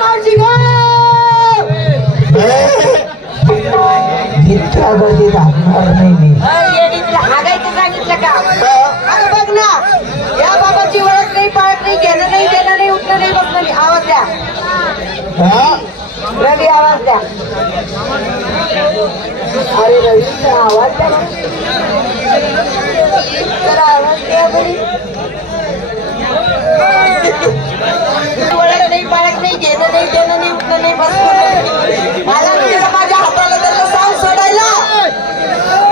मावशी गो इतक्या गर्दीत हाकणार नाही मी. हागायचं सांगितलं का? अगं बघ ना, या बाबाची ओळख नाही, पाळत नाही, घेणं नाही, देणं नाही, उठणं नाही, बसणं नाही. आवाज द्या रवी, आवाज द्या. अरे रवी, आवाज द्या ना. जरा आवाज द्या बरी. ओळख नाही, पाळत नाही, घेणं नाही, देणं नाही, उठणं नाही, बसणं नाही. मला माझ्या हाताला त्याचं सांग सोडायला.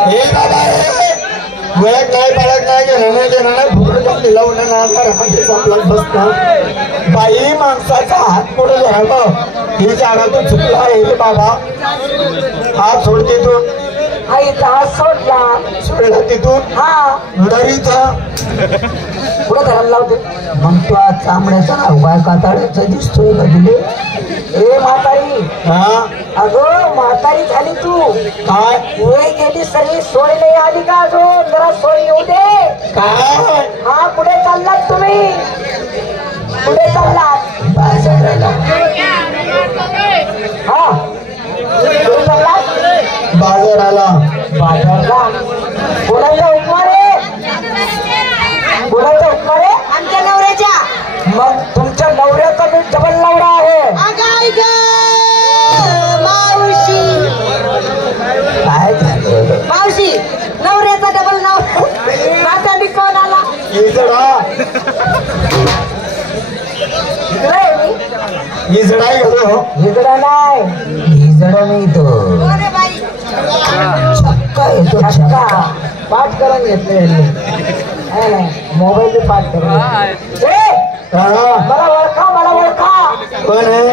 हे बाबा ओळख नाही पाळत नाही घेणं नाही देणं नाही फुकट दिला आपला बसता बाई माणसाचा हात पुढे घ्यावं ही जागा तो चुकला आहे बाबा. हात सोड तिथून. आईचा हात सोडला. सोडला तिथून. हा दरीचा पुढे धरायला लावते. मग तू आज चांबड्याचा उभा काताळ्याचा दिसतोय का तुले? ए म्हातारी. हा अगं म्हातारी झाली तू. काय वय गेली सर्व सोय नाही आली का अजून? जरा सोय येऊ दे. काय हा कुठे चाललात तुम्ही? कुठे चाललात? बाजाराला. हा कुठे चाललात? बाजाराला. बाजारला. कोणाचा उपमार आहे? कोणाचा उपमार आहे? आमच्या नवऱ्याच्या. मग तुमच्या नवऱ्याचा मी डबल नवरा आहे. मावशी काय झालं मावशी नवऱ्याचा डबल नवरा माझा कोण आला? इजडा इजडा घेतो. इकडं नाही. इजडा नाही तो छक्का येतो. छक्का पाठ करून घेतले. मोबाईल पाठ करून मला ओळखा. मला ओळखा. कोण आहे?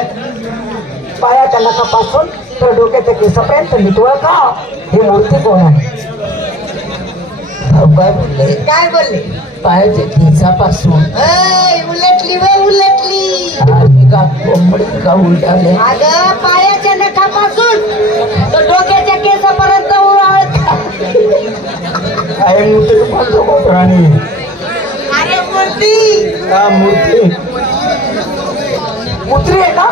पायाच्या नखापासून तर डोक्याच्या केसापर्यंत नीट ओळखा. ही मूर्ती कोण आहे? काय बोलले? काय बोलले? पायाच्या केसापासून उलटली वे उलटली. आणि का कोंबडी का उलटाले? अगं पायाच्या नखापासून तर डोक्याच्या केसापर्यंत ओळखा. काय मूर्ती म्हणतो कोपराणी? अरे मूर्ती. हा मूर्ती मूर्ती आहे का?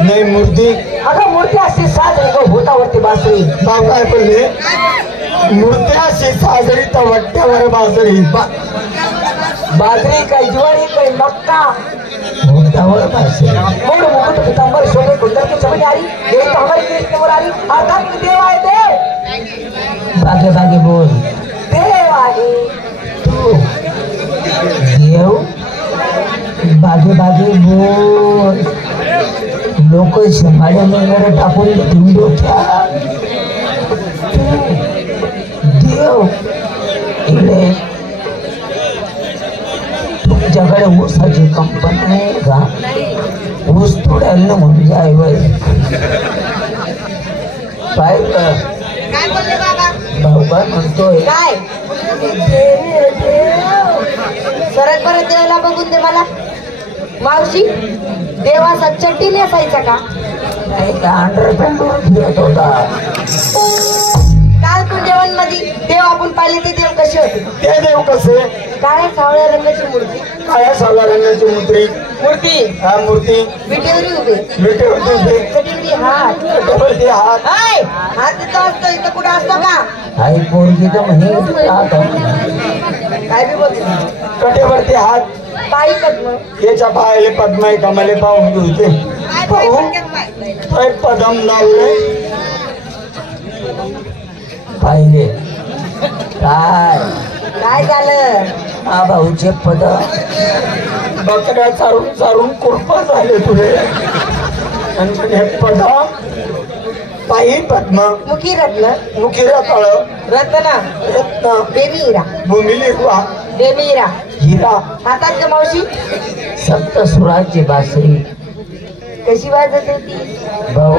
नाही मूर्ती. अगं मूर्ती अशी साजरी गो भूतावरती बासरी. नाव काय बोलले? मूर्ती अशी साजरी तर वट्ट्यावर बाजरी. बाजरी काय ज्वारी काय मक्का. भूतावर बाजरी. मोड मुकुट पितांबर शोभे कुंडल की चमड़ी आरी. देव तो हमारी कृष्ण मुरारी. आधार देव आए देव. बागे बागे बोल. देव आए तू देव बागे बागे बोल. लोक शेमाड्या वगैरे टाकून घेऊन डोक्यात. देव इकडे तुमच्याकडे ऊसाची कंपनी आहे का? ऊस तोडायला म्हणून जायवय काय काय बोलले बाबा? भाऊ काय म्हणतोय? काय सरळ परत देवाला बघून दे मला. मावशी देवाचा चड्डी नेसायचा का? नाही का अंडरपॅन्टवर फिरत होता. काल तू जेवण मध्ये देव आपण पाहिले ते देव कसे होते? ते देव कसे? काळ्या सावळ्या रंगाची मूर्ती. काळ्या सावळ्या रंगाची मूर्ती. हा मूर्ती विटेवरी उभे. विटेवरती उभे. कटीवरी हात. कटेवरती हात. हात इथं असतो. इथं कुठं असतो का? आई पोरगी तर म्हणे काय बी बोलतो. कटेवरती हात. पायी पद्म. याच्या पायाले पद्माई कमाले पाहून घेते. पाहून तो एक पदम लावले पाहिले. काय काय झालं? हा भाऊचे पद बकऱ्या चारून चारून कुरपा झाले तुझे. आणि हे पद पायी पद्म. मुखी रत्न. मुखी रताळ. रत्न. रत्न. देवी हिरा. भूमिली हुआ. देवी हिरा. हिरा. हातात का मावशी? सप्त सुराची बासरी कशी वाजत होती? भाऊ